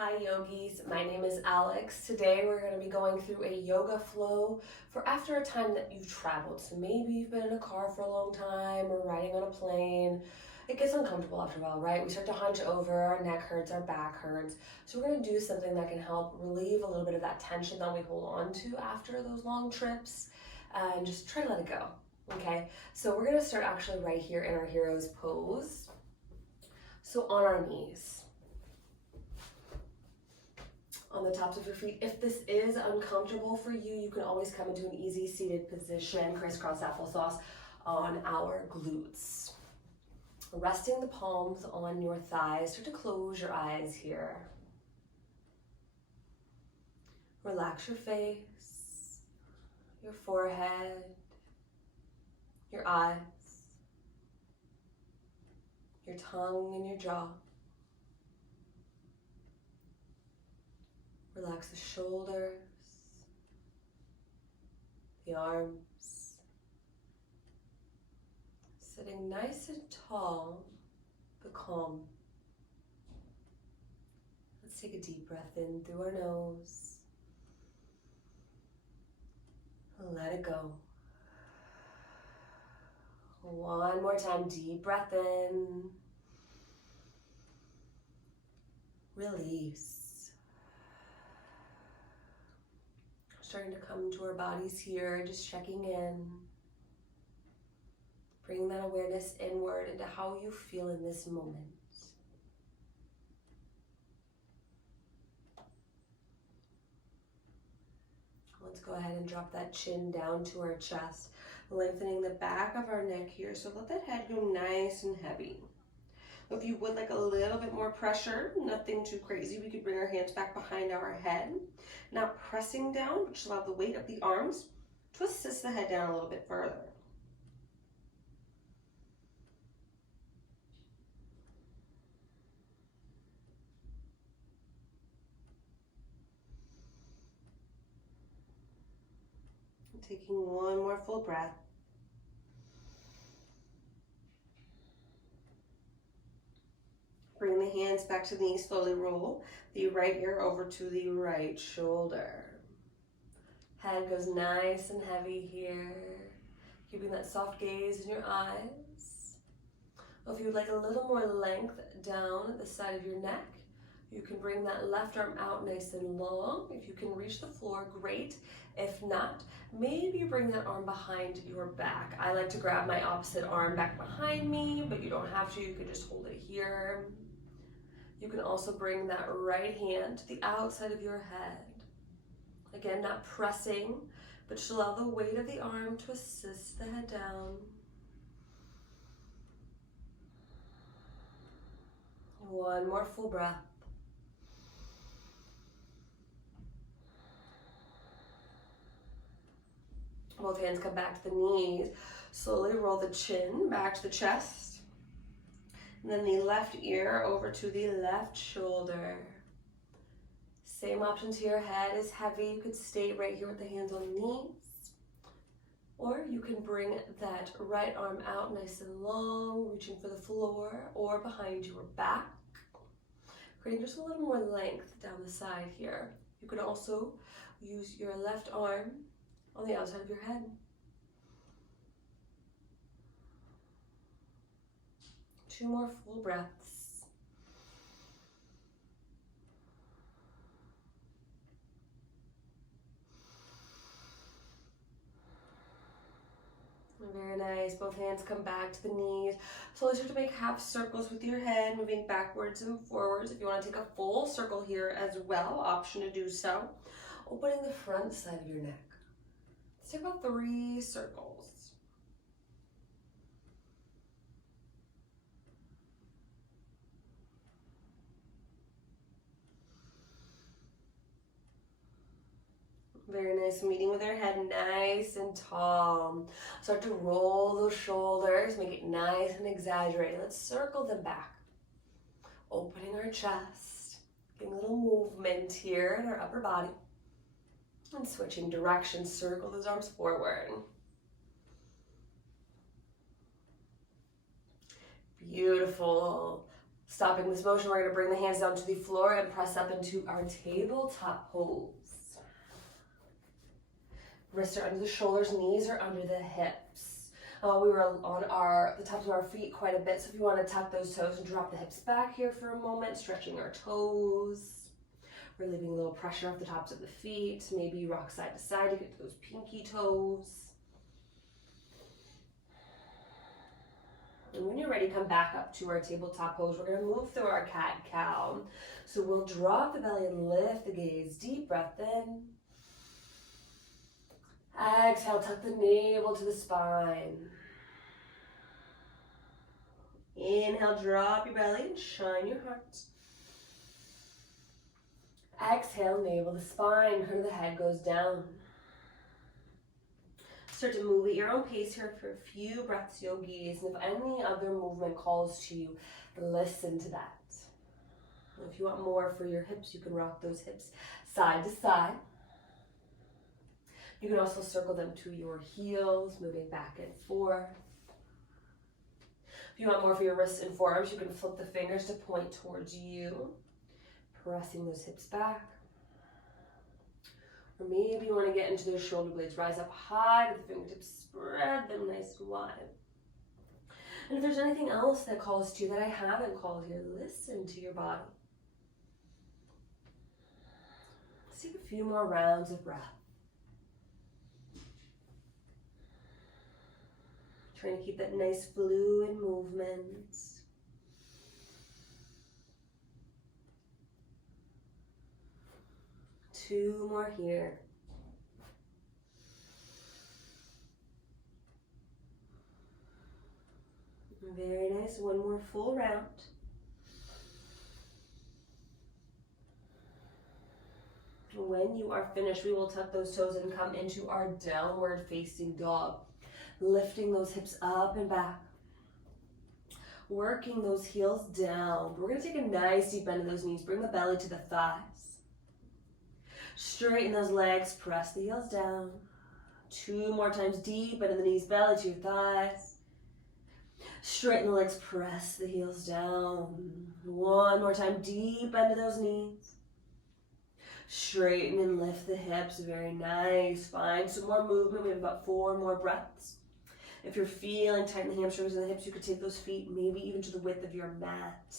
Hi yogis, my name is Alex. Today we're going to be going through a yoga flow for after a time that you've traveled. So maybe you've been in a car for a long time or riding on a plane. It gets uncomfortable after a while, right? We start to hunch over, our neck hurts, our back hurts. So we're going to do something that can help relieve a little bit of that tension that we hold on to after those long trips and just try to let it go. Okay, so we're going to start actually right here in our hero's pose. So on our knees, on the tops of your feet. If this is uncomfortable for you, you can always come into an easy seated position, crisscross applesauce on our glutes. Resting the palms on your thighs. Start to close your eyes here. Relax your face, your forehead, your eyes, your tongue and your jaw. Relax the shoulders, the arms. Sitting nice and tall, but calm. Let's take a deep breath in through our nose. Let it go. One more time, deep breath in. Release. Starting to come to our bodies here, just checking in. Bringing that awareness inward into how you feel in this moment. Let's go ahead and drop that chin down to our chest, lengthening the back of our neck here. So let that head go nice and heavy. If you would like a little bit more pressure, nothing too crazy, we could bring our hands back behind our head. Not pressing down, but just allow the weight of the arms to assist the head down a little bit further. Taking one more full breath. Bring the hands back to the knees, slowly roll the right ear over to the right shoulder. Head goes nice and heavy here, keeping that soft gaze in your eyes. If you would like a little more length down the side of your neck, you can bring that left arm out nice and long. If you can reach the floor, great. If not, maybe you bring that arm behind your back. I like to grab my opposite arm back behind me, but you don't have to. You can just hold it here. You can also bring that right hand to the outside of your head. Again, not pressing, but just allow the weight of the arm to assist the head down. One more full breath. Both hands come back to the knees. Slowly roll the chin back to the chest. And then the left ear over to the left shoulder. Same options here. Head is heavy. You could stay right here with the hands on the knees. Or you can bring that right arm out nice and long, reaching for the floor or behind your back. Creating just a little more length down the side here. You can also use your left arm on the outside of your head. Two more full breaths. Very nice. Both hands come back to the knees. Slowly start to make half circles with your head, moving backwards and forwards. If you want to take a full circle here as well, option to do so. Opening the front side of your neck. Let's take about 3 circles. Very nice, meeting with our head nice and tall. Start to roll those shoulders, make it nice and exaggerated. Let's circle them back. Opening our chest, getting a little movement here in our upper body. And switching directions, circle those arms forward. Beautiful. Stopping this motion, we're going to bring the hands down to the floor and press up into our tabletop pose. Wrists are under the shoulders, knees are under the hips. We were on the tops of our feet quite a bit, so if you want to tuck those toes and drop the hips back here for a moment, stretching our toes. We're leaving a little pressure off the tops of the feet. Maybe you rock side to side to get to those pinky toes. And when you're ready, come back up to our tabletop pose. We're going to move through our cat-cow. So we'll drop the belly and lift the gaze. Deep breath in. Exhale, tuck the navel to the spine. Inhale, drop your belly and shine your heart. Exhale, navel to spine, crown of the head goes down. Start to move at your own pace here for a few breaths, yogis. And if any other movement calls to you, listen to that. And if you want more for your hips, you can rock those hips side to side. You can also circle them to your heels, moving back and forth. If you want more for your wrists and forearms, you can flip the fingers to point towards you, pressing those hips back. Or maybe you want to get into those shoulder blades. Rise up high with the fingertips, spread them nice and wide. And if there's anything else that calls to you that I haven't called here, listen to your body. Let's take a few more rounds of breath. Trying to keep that nice fluid movement. Two more here. Very nice. One more full round. When you are finished, we will tuck those toes and come into our downward facing dog. Lifting those hips up and back. Working those heels down. We're going to take a nice deep bend of those knees. Bring the belly to the thighs. Straighten those legs, press the heels down. Two more times, deep bend in the knees, belly to your thighs. Straighten the legs, press the heels down. One more time, deep bend of those knees. Straighten and lift the hips, very nice. Find some more movement, we have about 4 more breaths. If you're feeling tight in the hamstrings and the hips, you could take those feet maybe even to the width of your mat.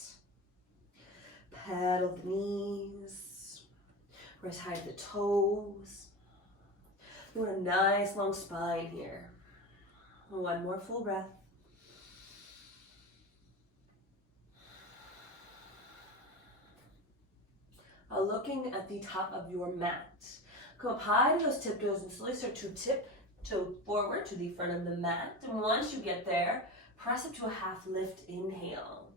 Pedal the knees. Rise high to the toes. You want a nice long spine here. One more full breath. Looking at the top of your mat. Come up high to those tiptoes and slowly start to tiptoe forward to the front of the mat. And once you get there, press up to a half lift. Inhale.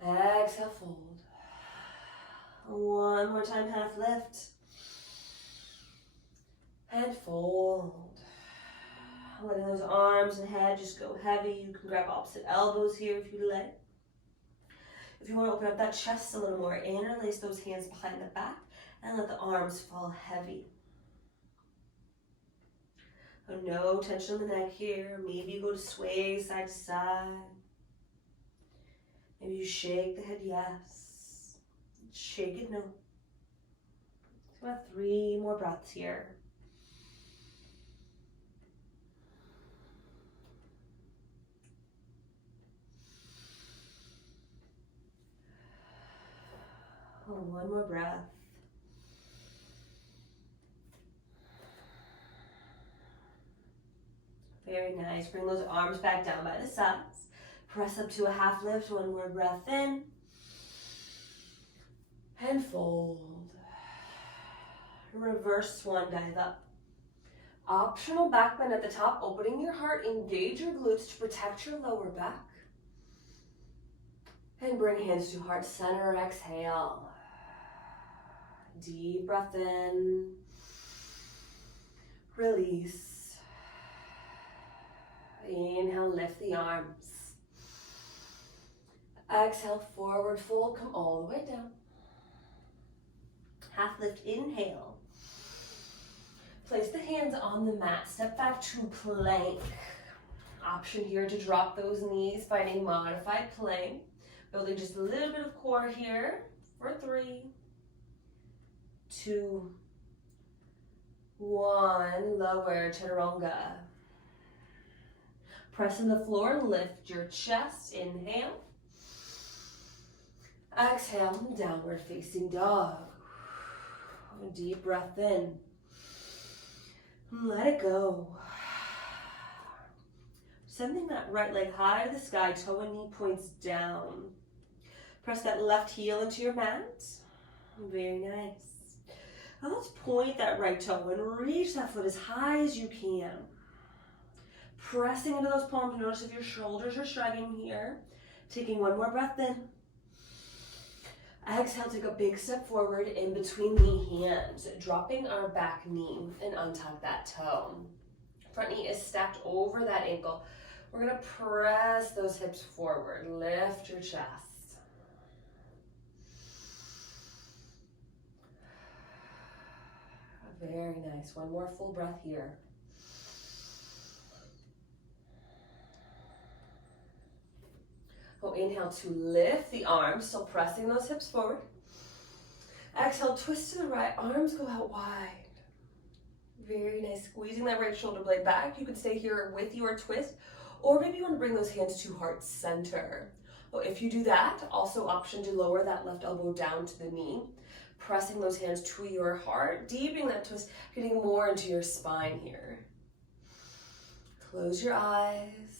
Exhale, fold. One more time, half lift. And fold. Letting those arms and head just go heavy. You can grab opposite elbows here if you like. If you want to open up that chest a little more, interlace those hands behind the back and let the arms fall heavy. So no tension in the neck here. Maybe you go to sway side to side. Maybe you shake the head yes. Shake it no. So about 3 more breaths here. One more breath. Very nice. Bring those arms back down by the sides. Press up to a half lift. One more breath in. And fold. Reverse swan dive up. Optional back bend at the top. Opening your heart. Engage your glutes to protect your lower back. And bring hands to heart center. Exhale. Deep breath in. Release. Inhale, lift the arms. Exhale, forward fold. Come all the way down. Half lift, inhale. Place the hands on the mat. Step back to plank. Option here to drop those knees, finding modified plank. Building just a little bit of core here for 3, 2, 1. Lower, chaturanga. Press in the floor, lift your chest, inhale. Exhale, downward facing dog. A deep breath in. Let it go. Sending that right leg high to the sky, toe and knee points down. Press that left heel into your mat. Very nice. Now let's point that right toe and reach that foot as high as you can. Pressing into those palms. Notice if your shoulders are shrugging here. Taking one more breath in. Exhale, take a big step forward in between the hands. Dropping our back knee and untuck that toe. Front knee is stacked over that ankle. We're going to press those hips forward. Lift your chest. Very nice. One more full breath here. Oh, inhale to lift the arms, still pressing those hips forward. Exhale, twist to the right, arms go out wide. Very nice, squeezing that right shoulder blade back. You can stay here with your twist, or maybe you want to bring those hands to heart center. Well, if you do that, also option to lower that left elbow down to the knee, pressing those hands to your heart, deepening that twist, getting more into your spine here. Close your eyes.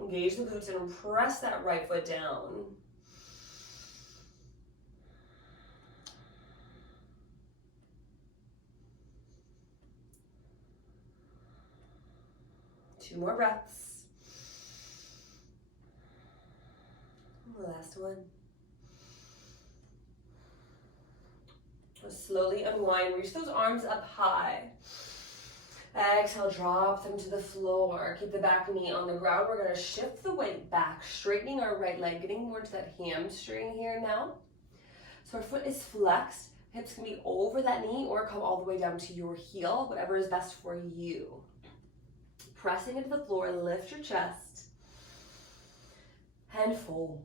Engage the glutes and press that right foot down. Two more breaths. Last one. Slowly unwind, reach those arms up high. Exhale, drop them to the floor. Keep the back knee on the ground. We're going to shift the weight back, straightening our right leg, getting more to that hamstring here now. So our foot is flexed. Hips can be over that knee or come all the way down to your heel, whatever is best for you. Pressing into the floor, lift your chest and fold.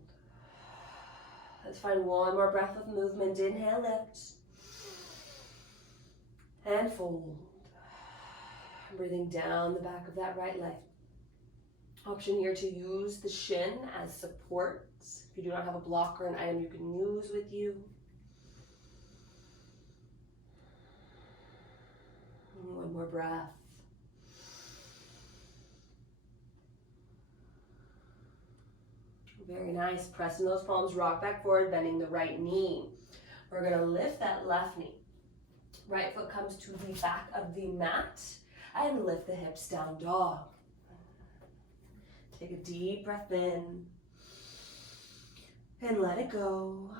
Let's find one more breath of movement. Inhale, lift and fold. Breathing down the back of that right leg. Option here to use the shin as support. If you do not have a block or an item you can use with you. One more breath. Very nice. Pressing those palms, rock back forward, bending the right knee. We're going to lift that left knee. Right foot comes to the back of the mat. And lift the hips down dog. Take a deep breath in. And let it go.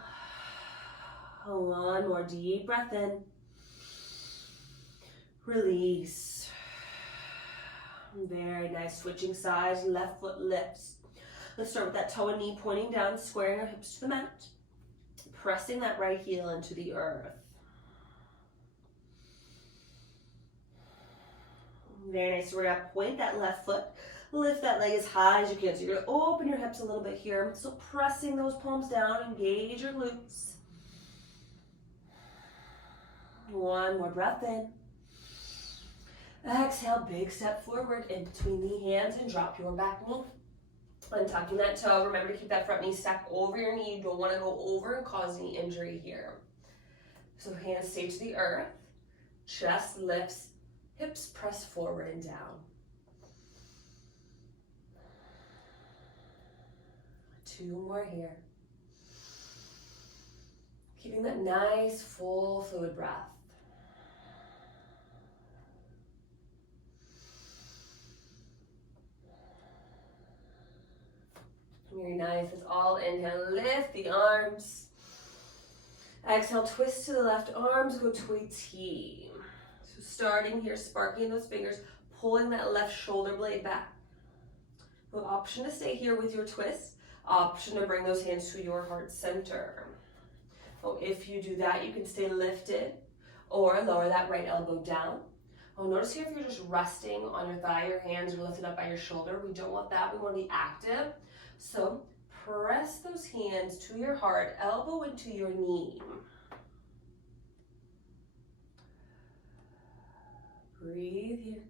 One more deep breath in. Release. Very nice. Switching sides, left foot lifts. Let's start with that toe and knee pointing down, squaring our hips to the mat. Pressing that right heel into the earth. Very nice. So we're going to point that left foot. Lift that leg as high as you can. So you're going to open your hips a little bit here. So pressing those palms down. Engage your glutes. One more breath in. Exhale, big step forward in between the hands and drop your back knee. Untucking that toe. Remember to keep that front knee stacked over your knee. You don't want to go over and cause any injury here. So hands stay to the earth. Chest lifts. Hips press forward and down. Two more here. Keeping that nice full fluid breath. Very nice. It's all inhale. Lift the arms. Exhale, twist to the left. Arms go to a T. Starting here, sparking those fingers, pulling that left shoulder blade back. The option to stay here with your twist, option to bring those hands to your heart center. So if you do that, you can stay lifted or lower that right elbow down. Oh, notice here if you're just resting on your thigh, your hands are lifted up by your shoulder. We don't want that. We want to be active. So press those hands to your heart, elbow into your knee. Breathe here.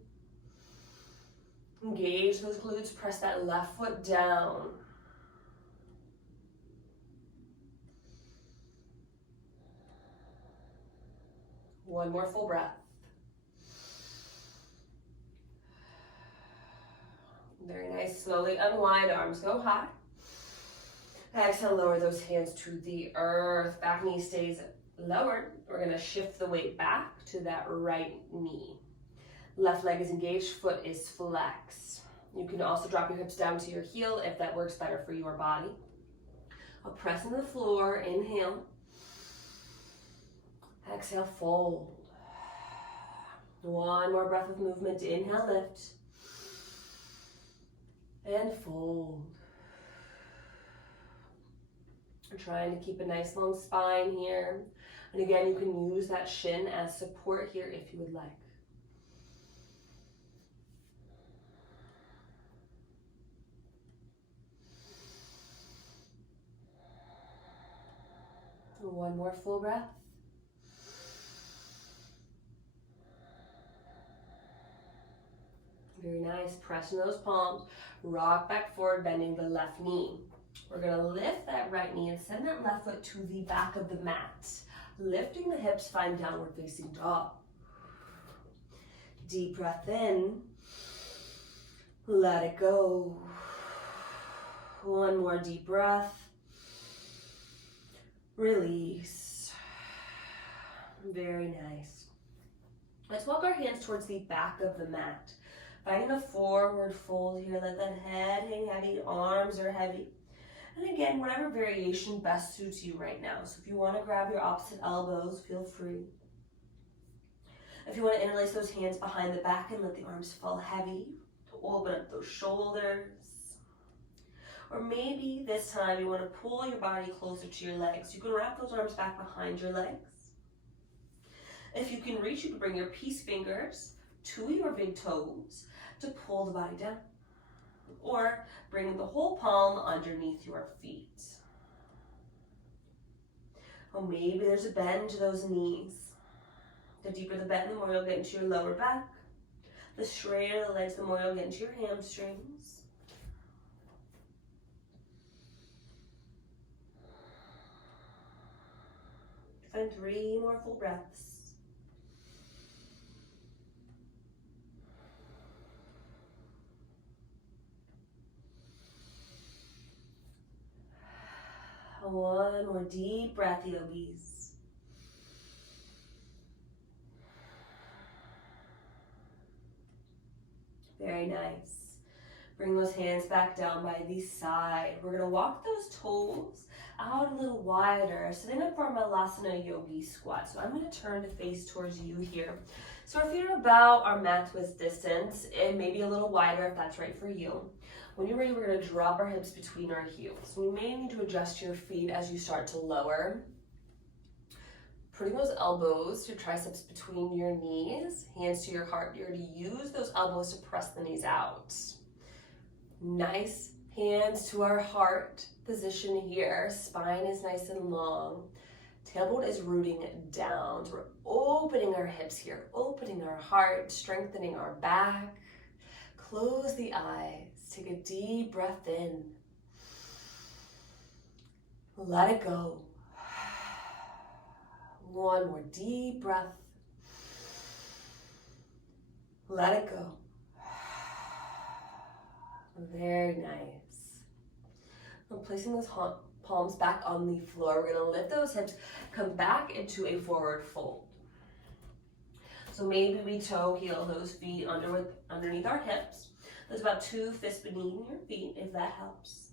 Engage those glutes. Press that left foot down. One more full breath. Very nice. Slowly unwind, arms go high. Exhale, lower those hands to the earth. Back knee stays lowered. We're going to shift the weight back to that right knee. Left leg is engaged, foot is flexed. You can also drop your hips down to your heel if that works better for your body. I'll press into the floor, inhale. Exhale, fold. One more breath of movement. Inhale, lift. And fold. We're trying to keep a nice long spine here. And again, you can use that shin as support here if you would like. One more full breath. Very nice. Pressing those palms. Rock back forward, bending the left knee. We're going to lift that right knee and send that left foot to the back of the mat. Lifting the hips, find downward facing dog. Deep breath in. Let it go. One more deep breath. Release. Very nice. Let's walk our hands towards the back of the mat. Finding a forward fold here. Let that head hang heavy. Arms are heavy. And again, whatever variation best suits you right now. So if you want to grab your opposite elbows, feel free. If you want to interlace those hands behind the back and let the arms fall heavy, to open up those shoulders. Or maybe this time you want to pull your body closer to your legs. You can wrap those arms back behind your legs. If you can reach, you can bring your peace fingers to your big toes to pull the body down. Or bring the whole palm underneath your feet. Or maybe there's a bend to those knees. The deeper the bend, the more you'll get into your lower back. The straighter the legs, the more you'll get into your hamstrings. Find 3 more full breaths. One more deep breath, yogis. Very nice. Bring those hands back down by the side. We're going to walk those toes out a little wider, sitting up for our Malasana Yogi squat. So I'm going to turn to face towards you here. So our feet are about our mat width distance, and maybe a little wider if that's right for you. When you're ready, we're going to drop our hips between our heels. So we may need to adjust your feet as you start to lower. Putting those elbows to triceps between your knees, hands to your heart. You're going to use those elbows to press the knees out. Nice hands to our heart position here. Spine is nice and long. Tailbone is rooting down. So we're opening our hips here, opening our heart, strengthening our back. Close the eyes. Take a deep breath in. Let it go. One more deep breath. Let it go. Very nice. Now placing those palms back on the floor, we're going to lift those hips, come back into a forward fold. So maybe we toe heel those feet underneath our hips. There's about 2 fists beneath your feet, if that helps.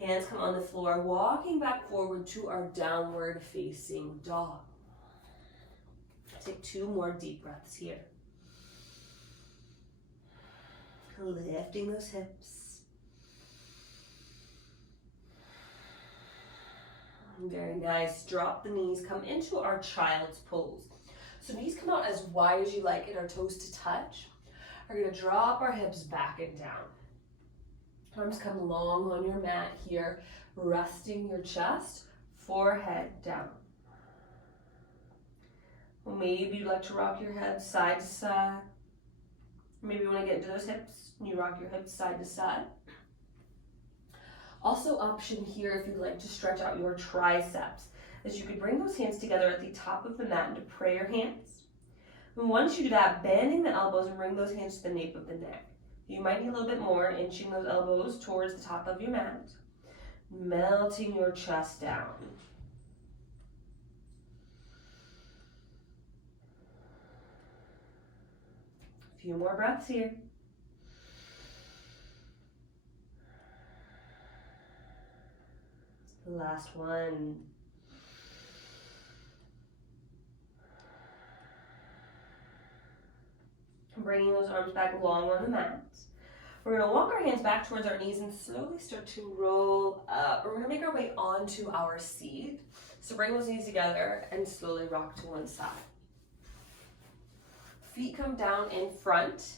Hands come on the floor, walking back forward to our downward facing dog. Take 2 more deep breaths here. Lifting those hips. Very nice. Drop the knees, come into our child's pose. So knees come out as wide as you like and our toes to touch. We're gonna drop our hips back and down. Arms come long on your mat here, resting your chest, forehead down. Well, maybe you'd like to rock your head side to side. Maybe you want to get into those hips and you rock your hips side to side. Also option here if you'd like to stretch out your triceps, is you could bring those hands together at the top of the mat into prayer hands. And once you do that, bending the elbows and bring those hands to the nape of the neck. You might need a little bit more, inching those elbows towards the top of your mat, melting your chest down. A few more breaths here. Last one. Bringing those arms back long on the mat. We're going to walk our hands back towards our knees and slowly start to roll up. We're going to make our way onto our seat. So bring those knees together and slowly rock to one side. Feet come down in front.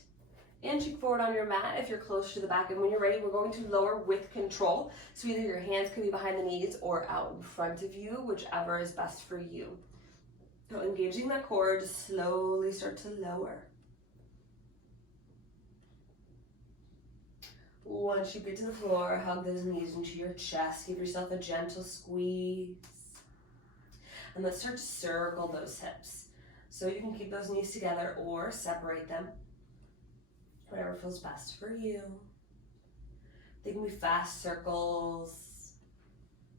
Inching forward on your mat if you're close to the back. And when you're ready, we're going to lower with control. So either your hands can be behind the knees or out in front of you, whichever is best for you. So engaging that core, just slowly start to lower. Once you get to the floor, hug those knees into your chest. Give yourself a gentle squeeze. And let's start to circle those hips. So you can keep those knees together or separate them. Whatever feels best for you. They can be fast circles,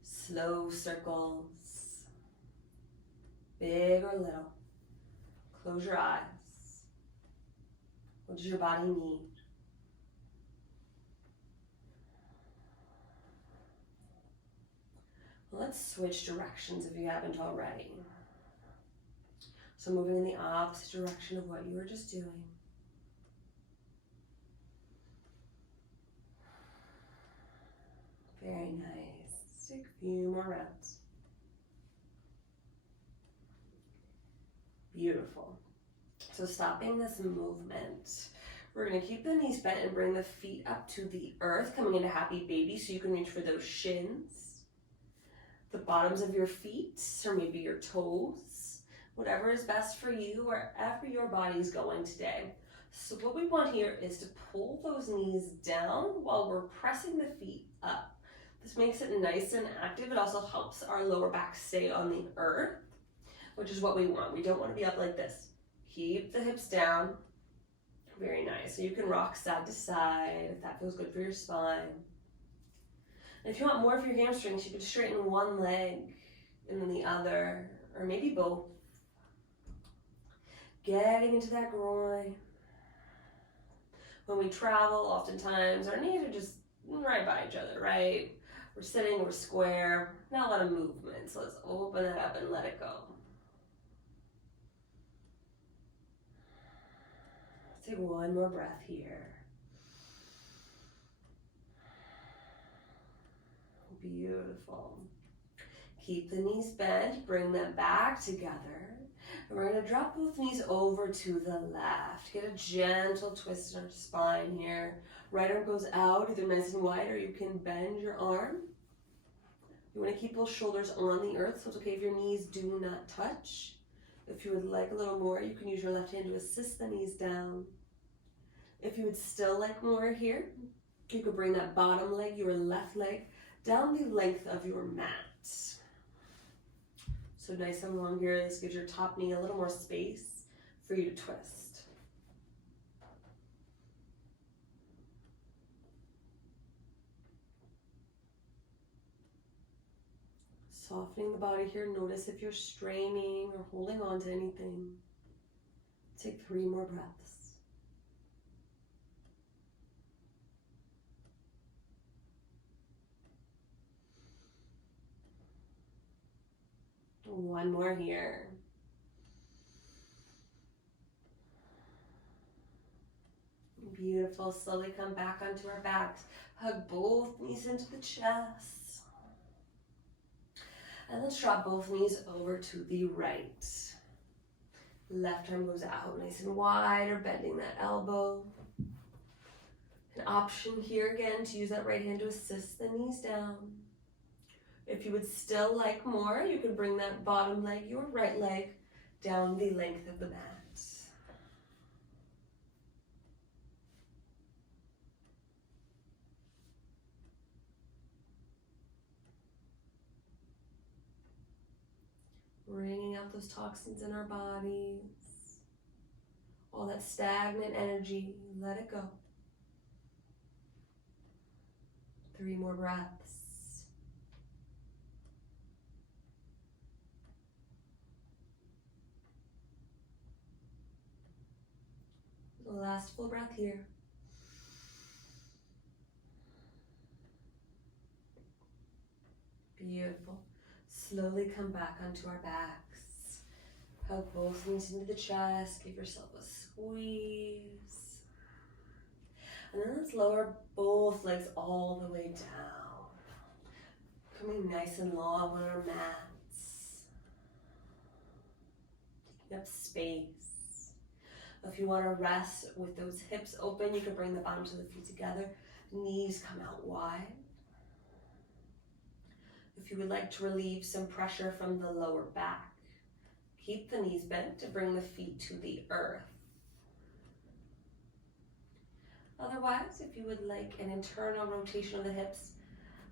slow circles, big or little. Close your eyes. What does your body need? Let's switch directions if you haven't already. So moving in the opposite direction of what you were just doing. Very nice. Take a few more rounds. Beautiful. So stopping this movement, we're going to keep the knees bent and bring the feet up to the earth, coming into happy baby, so you can reach for those shins, the bottoms of your feet, or maybe your toes, whatever is best for you, wherever your body's going today. So what we want here is to pull those knees down while we're pressing the feet up. This makes it nice and active. It also helps our lower back stay on the earth, which is what we want. We don't want to be up like this. Keep the hips down. Very nice. So you can rock side to side if that feels good for your spine. And if you want more for your hamstrings, you could straighten one leg and then the other, or maybe both. Getting into that groin. When we travel, oftentimes our knees are just right by each other, right? We're sitting, we're square, not a lot of movement. So let's open it up and let it go. Let's take one more breath here. Beautiful. Keep the knees bent, bring them back together. And we're going to drop both knees over to the left. Get a gentle twist in our spine here. Right arm goes out, either nice and wide, or you can bend your arm. You want to keep those shoulders on the earth, so it's okay if your knees do not touch. If you would like a little more, you can use your left hand to assist the knees down. If you would still like more here, you could bring that bottom leg, your left leg, down the length of your mat. So nice and long here. This gives your top knee a little more space for you to twist. Softening the body here. Notice if you're straining or holding on to anything. Take 3 more breaths. One more here. Beautiful. Slowly come back onto our backs. Hug both knees into the chest. And let's drop both knees over to the right. Left arm goes out nice and wide or bending that elbow. An option here again to use that right hand to assist the knees down. If you would still like more, you can bring that bottom leg, your right leg, down the length of the mat. Bringing out those toxins in our bodies. All that stagnant energy, let it go. 3 more breaths. The last full breath here. Beautiful. Slowly come back onto our backs. Hug both knees into the chest. Give yourself a squeeze. And then let's lower both legs all the way down. Coming nice and long on our mats. Taking up space. If you want to rest with those hips open, you can bring the bottoms of the feet together. Knees come out wide. If you would like to relieve some pressure from the lower back, keep the knees bent to bring the feet to the earth. Otherwise, if you would like an internal rotation of the hips,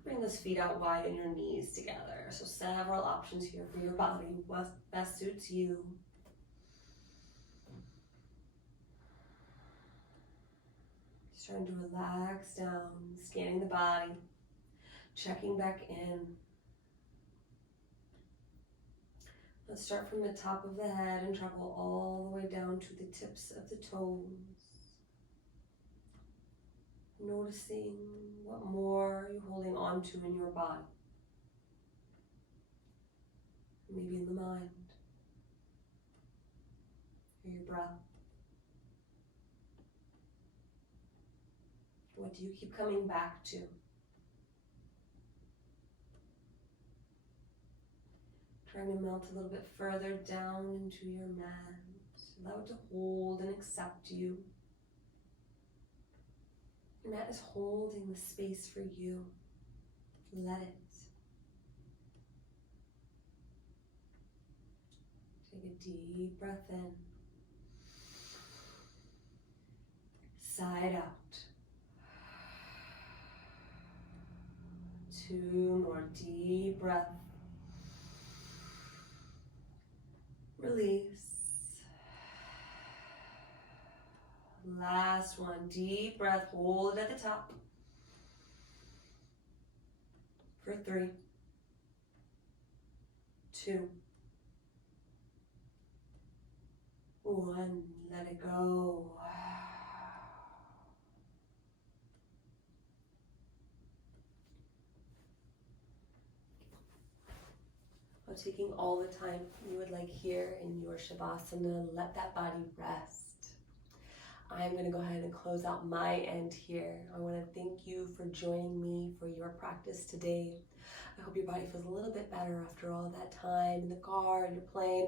bring those feet out wide and your knees together. So several options here for your body, what best suits you. Starting to relax down, scanning the body, checking back in. Let's start from the top of the head and travel all the way down to the tips of the toes. Noticing what more you're holding on to in your body. Maybe in the mind. Or your breath. What do you keep coming back to? Trying to melt a little bit further down into your mat. Allow it to hold and accept you. Your mat is holding the space for you. Let it. Take a deep breath in. Side out. 2 more deep breaths. Release. Last one, deep breath, hold it at the top. For 3, 2, 1, let it go. Taking all the time you would like here in your Shavasana, let that body rest. I'm going to go ahead and close out my end here. I want to thank you for joining me for your practice today. I hope your body feels a little bit better after all that time in the car, in your plane,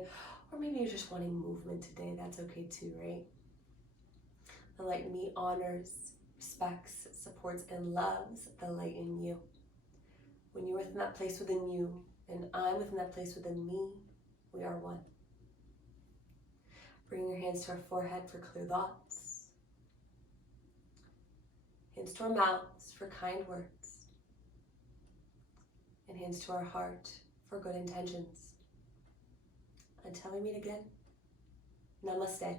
or maybe you're just wanting movement today. That's okay too, right? The light in me honors, respects, supports, and loves the light in you. When you're within that place within you, and I'm within that place within me, we are one. Bring your hands to our forehead for clear thoughts. Hands to our mouths for kind words. And hands to our heart for good intentions. Until we meet again, namaste.